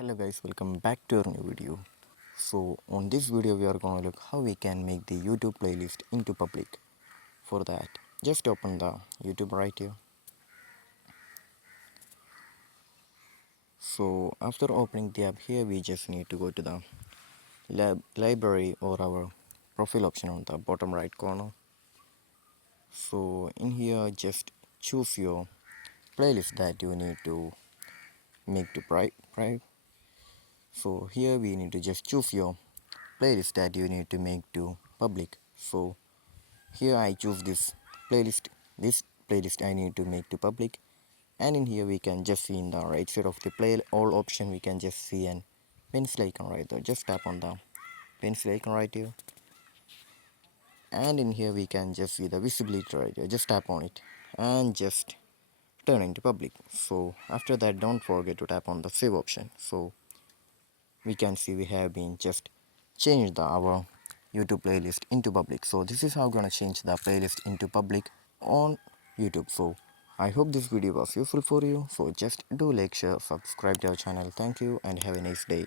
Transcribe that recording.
Hello guys, welcome back to our new video. So on this video we are going to look how we can make the YouTube playlist into public. For that, just open the YouTube right here. So after opening the app here, we just need to go to the library or our profile option on the bottom right corner. So in here, just choose your playlist that you need to make to private. So here we need to just choose your playlist that you need to make to public. So here I choose this playlist I need to make to public, and in here we can just see in the right side of the play all option we can just see an pencil icon right there. Just tap on the pencil icon right here, and in here we can just see the visibility right here. Just tap on it and just turn into public. So after that, don't forget to tap on the save option. So we can see we have been just changed our YouTube playlist into public. So this is how we're gonna change the playlist into public on YouTube. So I hope this video was useful for you. So just do like, share, subscribe to our channel. Thank you and have a nice day.